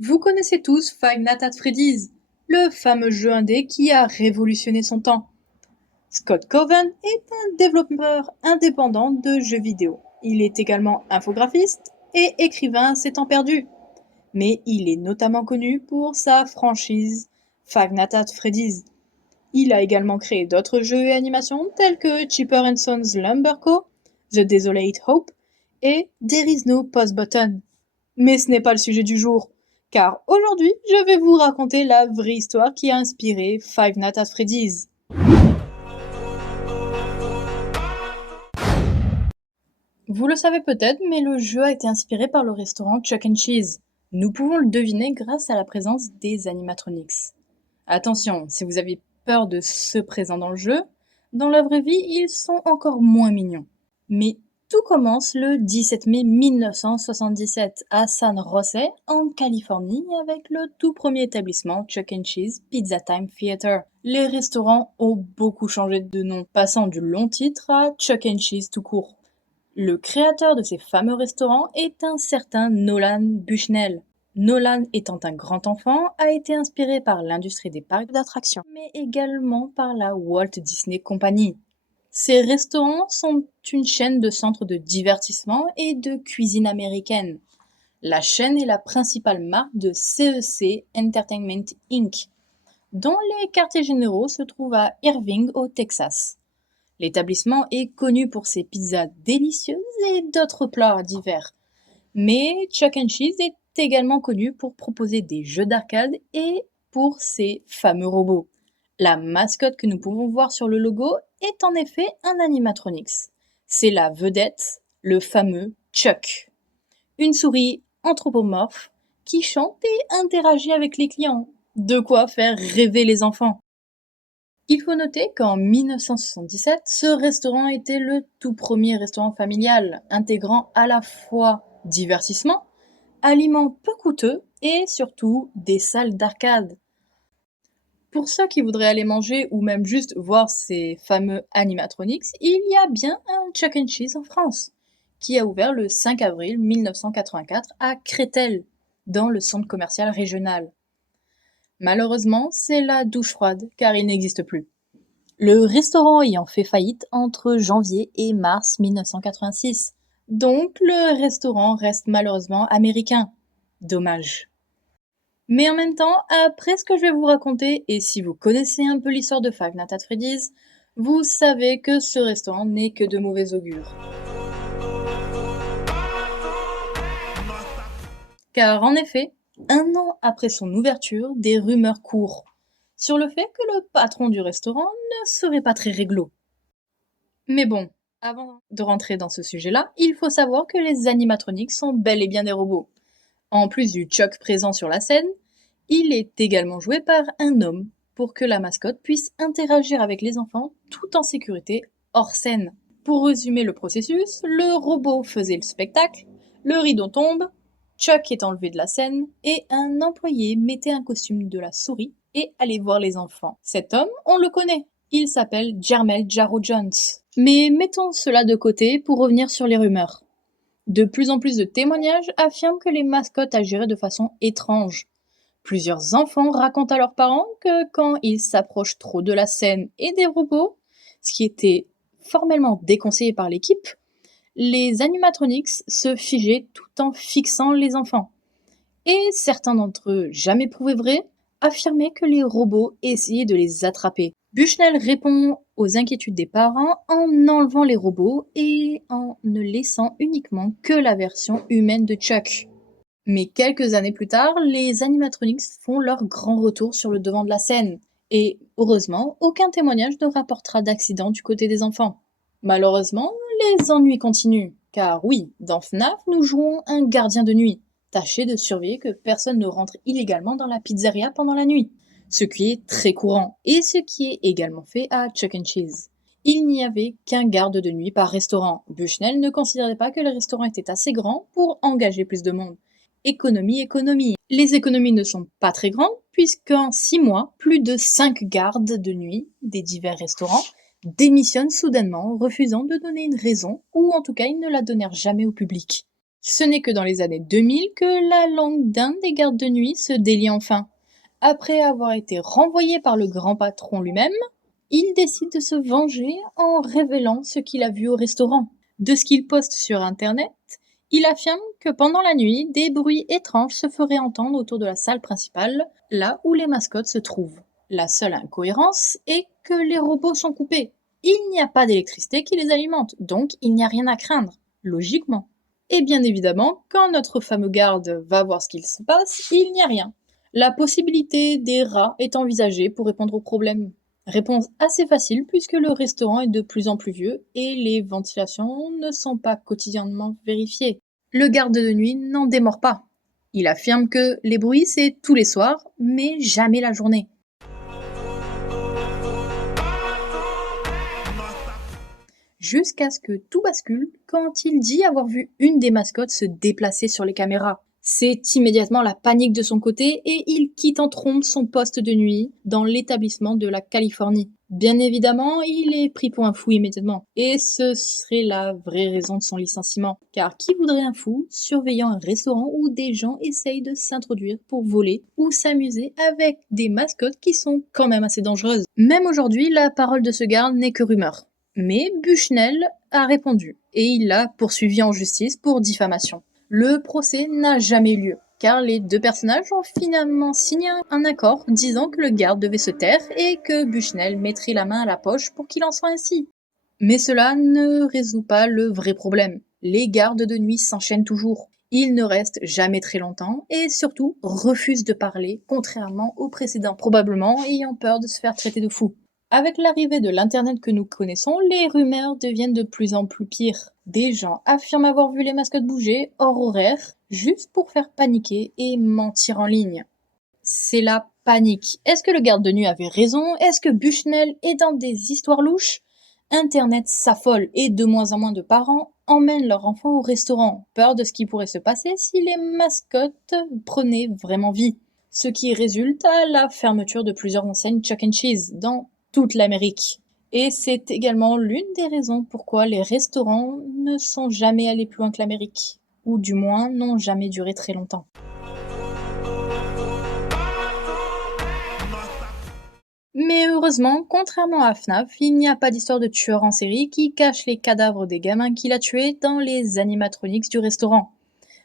Vous connaissez tous Five Nights at Freddy's, le fameux jeu indé qui a révolutionné son temps. Scott Coven est un développeur indépendant de jeux vidéo. Il est également infographiste et écrivain à ses temps perdus. Mais il est notamment connu pour sa franchise Five Nights at Freddy's. Il a également créé d'autres jeux et animations tels que Chipper and Sons Lumber Co., The Desolate Hope et There is no pause button. Mais ce n'est pas le sujet du jour, car aujourd'hui, je vais vous raconter la vraie histoire qui a inspiré Five Nights at Freddy's. Vous le savez peut-être, mais le jeu a été inspiré par le restaurant Chuck E. Cheese. Nous pouvons le deviner grâce à la présence des animatronics. Attention, si vous avez peur de ceux présents dans le jeu, dans la vraie vie, ils sont encore moins mignons. Mais tout commence le 17 mai 1977 à San José, en Californie, avec le tout premier établissement Chuck E. Cheese Pizza Time Theater. Les restaurants ont beaucoup changé de nom, passant du long titre à Chuck E. Cheese tout court. Le créateur de ces fameux restaurants est un certain Nolan Bushnell. Nolan, étant un grand enfant, a été inspiré par l'industrie des parcs d'attractions, mais également par la Walt Disney Company. Ces restaurants sont une chaîne de centres de divertissement et de cuisine américaine. La chaîne est la principale marque de CEC Entertainment Inc., dont les quartiers généraux se trouvent à Irving, au Texas. L'établissement est connu pour ses pizzas délicieuses et d'autres plats divers. Mais Chuck E. Cheese est également connu pour proposer des jeux d'arcade et pour ses fameux robots. La mascotte que nous pouvons voir sur le logo est en effet un animatronics. C'est la vedette, le fameux Chuck. Une souris anthropomorphe qui chante et interagit avec les clients. De quoi faire rêver les enfants. Il faut noter qu'en 1977, ce restaurant était le tout premier restaurant familial, intégrant à la fois divertissement, aliments peu coûteux et surtout des salles d'arcade. Pour ceux qui voudraient aller manger ou même juste voir ces fameux animatronics, il y a bien un Chuck E. Cheese en France, qui a ouvert le 5 avril 1984 à Créteil, dans le centre commercial régional. Malheureusement, c'est la douche froide, car il n'existe plus. Le restaurant ayant fait faillite entre janvier et mars 1986. Donc le restaurant reste malheureusement américain. Dommage. Mais en même temps, après ce que je vais vous raconter, et si vous connaissez un peu l'histoire de Five Nights at Freddy's, vous savez que ce restaurant n'est que de mauvais augure. Car en effet, un an après son ouverture, des rumeurs courent sur le fait que le patron du restaurant ne serait pas très réglo. Mais bon, avant de rentrer dans ce sujet-là, il faut savoir que les animatronics sont bel et bien des robots. En plus du Chuck présent sur la scène, il est également joué par un homme pour que la mascotte puisse interagir avec les enfants tout en sécurité hors scène. Pour résumer le processus, le robot faisait le spectacle, le rideau tombe, Chuck est enlevé de la scène et un employé mettait un costume de la souris et allait voir les enfants. Cet homme, on le connaît. Il s'appelle Jermel Jarro Jones. Mais mettons cela de côté pour revenir sur les rumeurs. De plus en plus de témoignages affirment que les mascottes agiraient de façon étrange. Plusieurs enfants racontent à leurs parents que quand ils s'approchent trop de la scène et des robots, ce qui était formellement déconseillé par l'équipe, les animatronics se figeaient tout en fixant les enfants. Et certains d'entre eux, jamais prouvés vrais, affirmaient que les robots essayaient de les attraper. Bushnell répond aux inquiétudes des parents en enlevant les robots et en ne laissant uniquement que la version humaine de Chuck. Mais quelques années plus tard, les animatronics font leur grand retour sur le devant de la scène. Et heureusement, aucun témoignage ne rapportera d'accident du côté des enfants. Malheureusement, les ennuis continuent. Car oui, dans FNAF, nous jouons un gardien de nuit. Tâchez de surveiller que personne ne rentre illégalement dans la pizzeria pendant la nuit, ce qui est très courant, et ce qui est également fait à Chuck E. Cheese. Il n'y avait qu'un garde de nuit par restaurant. Bushnell ne considérait pas que le restaurant était assez grand pour engager plus de monde. Économie, économie. Les économies ne sont pas très grandes, puisqu'en 6 mois, plus de 5 gardes de nuit des divers restaurants démissionnent soudainement, refusant de donner une raison, ou en tout cas ils ne la donnèrent jamais au public. Ce n'est que dans les années 2000 que la langue d'un des gardes de nuit se délie enfin. Après avoir été renvoyé par le grand patron lui-même, il décide de se venger en révélant ce qu'il a vu au restaurant. De ce qu'il poste sur internet, il affirme que pendant la nuit, des bruits étranges se feraient entendre autour de la salle principale, là où les mascottes se trouvent. La seule incohérence est que les robots sont coupés. Il n'y a pas d'électricité qui les alimente, donc il n'y a rien à craindre, logiquement. Et bien évidemment, quand notre fameux garde va voir ce qu'il se passe, il n'y a rien. La possibilité des rats est envisagée pour répondre au problème. Réponse assez facile puisque le restaurant est de plus en plus vieux et les ventilations ne sont pas quotidiennement vérifiées. Le garde de nuit n'en démord pas. Il affirme que les bruits c'est tous les soirs, mais jamais la journée. Jusqu'à ce que tout bascule quand il dit avoir vu une des mascottes se déplacer sur les caméras. C'est immédiatement la panique de son côté et il quitte en trombe son poste de nuit dans l'établissement de la Californie. Bien évidemment, il est pris pour un fou immédiatement. Et ce serait la vraie raison de son licenciement. Car qui voudrait un fou surveillant un restaurant où des gens essayent de s'introduire pour voler ou s'amuser avec des mascottes qui sont quand même assez dangereuses. Même aujourd'hui, la parole de ce garde n'est que rumeur. Mais Bushnell a répondu et il l'a poursuivi en justice pour diffamation. Le procès n'a jamais eu lieu, car les deux personnages ont finalement signé un accord disant que le garde devait se taire et que Bushnell mettrait la main à la poche pour qu'il en soit ainsi. Mais cela ne résout pas le vrai problème. Les gardes de nuit s'enchaînent toujours. Ils ne restent jamais très longtemps et surtout refusent de parler, contrairement aux précédents, probablement ayant peur de se faire traiter de fou. Avec l'arrivée de l'internet que nous connaissons, les rumeurs deviennent de plus en plus pires. Des gens affirment avoir vu les mascottes bouger hors horaire, juste pour faire paniquer et mentir en ligne. C'est la panique. Est-ce que le garde de nuit avait raison? Est-ce que Bushnell est dans des histoires louches? Internet s'affole et de moins en moins de parents emmènent leurs enfants au restaurant, peur de ce qui pourrait se passer si les mascottes prenaient vraiment vie. Ce qui résulte à la fermeture de plusieurs enseignes Chuck E. Cheese dans toute l'Amérique. Et c'est également l'une des raisons pourquoi les restaurants ne sont jamais allés plus loin que l'Amérique, ou du moins n'ont jamais duré très longtemps. Mais heureusement, contrairement à FNAF, il n'y a pas d'histoire de tueur en série qui cache les cadavres des gamins qu'il a tués dans les animatronics du restaurant.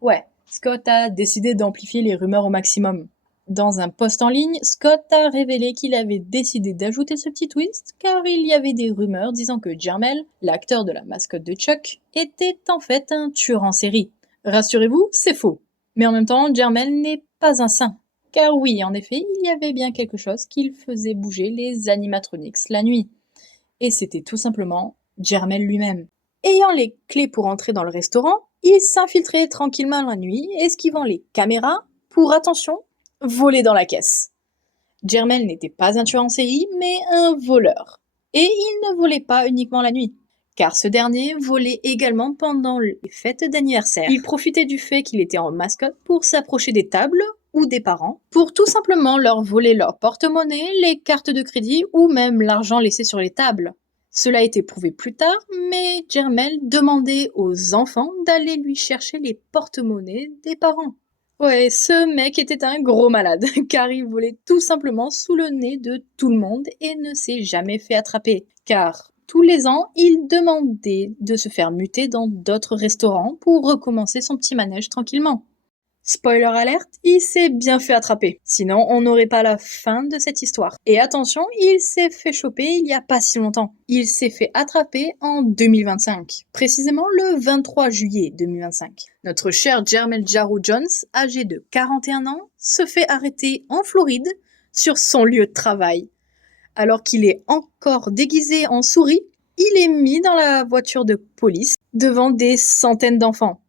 Ouais, Scott a décidé d'amplifier les rumeurs au maximum. Dans un post en ligne, Scott a révélé qu'il avait décidé d'ajouter ce petit twist car il y avait des rumeurs disant que Jermel, l'acteur de la mascotte de Chuck, était en fait un tueur en série. Rassurez-vous, c'est faux. Mais en même temps, Jermel n'est pas un saint. Car oui, en effet, il y avait bien quelque chose qui faisait bouger les animatronics la nuit. Et c'était tout simplement Jermel lui-même. Ayant les clés pour entrer dans le restaurant, il s'infiltrait tranquillement la nuit, esquivant les caméras pour, attention, voler dans la caisse. Jermel n'était pas un tueur en série, mais un voleur. Et il ne volait pas uniquement la nuit, car ce dernier volait également pendant les fêtes d'anniversaire. Il profitait du fait qu'il était en mascotte pour s'approcher des tables ou des parents, pour tout simplement leur voler leur porte-monnaie, les cartes de crédit ou même l'argent laissé sur les tables. Cela a été prouvé plus tard, mais Jermel demandait aux enfants d'aller lui chercher les porte-monnaies des parents. Ouais, ce mec était un gros malade, car il volait tout simplement sous le nez de tout le monde et ne s'est jamais fait attraper. Car tous les ans, il demandait de se faire muter dans d'autres restaurants pour recommencer son petit manège tranquillement. Spoiler alerte, il s'est bien fait attraper. Sinon, on n'aurait pas la fin de cette histoire. Et attention, il s'est fait choper il y a pas si longtemps. Il s'est fait attraper en 2025. Précisément le 23 juillet 2025. Notre cher Jermel Jarrell Jones, âgé de 41 ans, se fait arrêter en Floride sur son lieu de travail. Alors qu'il est encore déguisé en souris, il est mis dans la voiture de police devant des centaines d'enfants.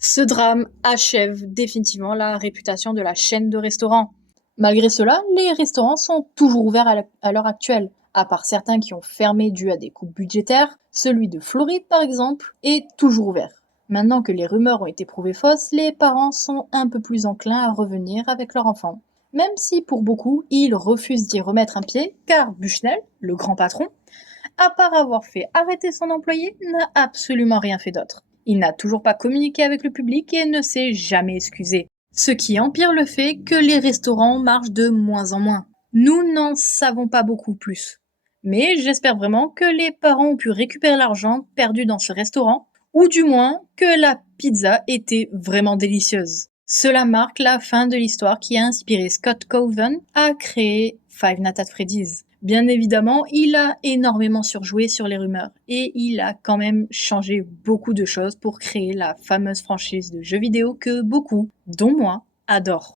Ce drame achève définitivement la réputation de la chaîne de restaurants. Malgré cela, les restaurants sont toujours ouverts à l'heure actuelle, à part certains qui ont fermé dû à des coupes budgétaires. Celui de Floride, par exemple, est toujours ouvert. Maintenant que les rumeurs ont été prouvées fausses, les parents sont un peu plus enclins à revenir avec leur enfant. Même si pour beaucoup, ils refusent d'y remettre un pied, car Bushnell, le grand patron, à part avoir fait arrêter son employé, n'a absolument rien fait d'autre. Il n'a toujours pas communiqué avec le public et ne s'est jamais excusé. Ce qui empire le fait que les restaurants marchent de moins en moins. Nous n'en savons pas beaucoup plus. Mais j'espère vraiment que les parents ont pu récupérer l'argent perdu dans ce restaurant, ou du moins que la pizza était vraiment délicieuse. Cela marque la fin de l'histoire qui a inspiré Scott Cawthon à créer Five Nights at Freddy's. Bien évidemment, il a énormément surjoué sur les rumeurs et il a quand même changé beaucoup de choses pour créer la fameuse franchise de jeux vidéo que beaucoup, dont moi, adorent.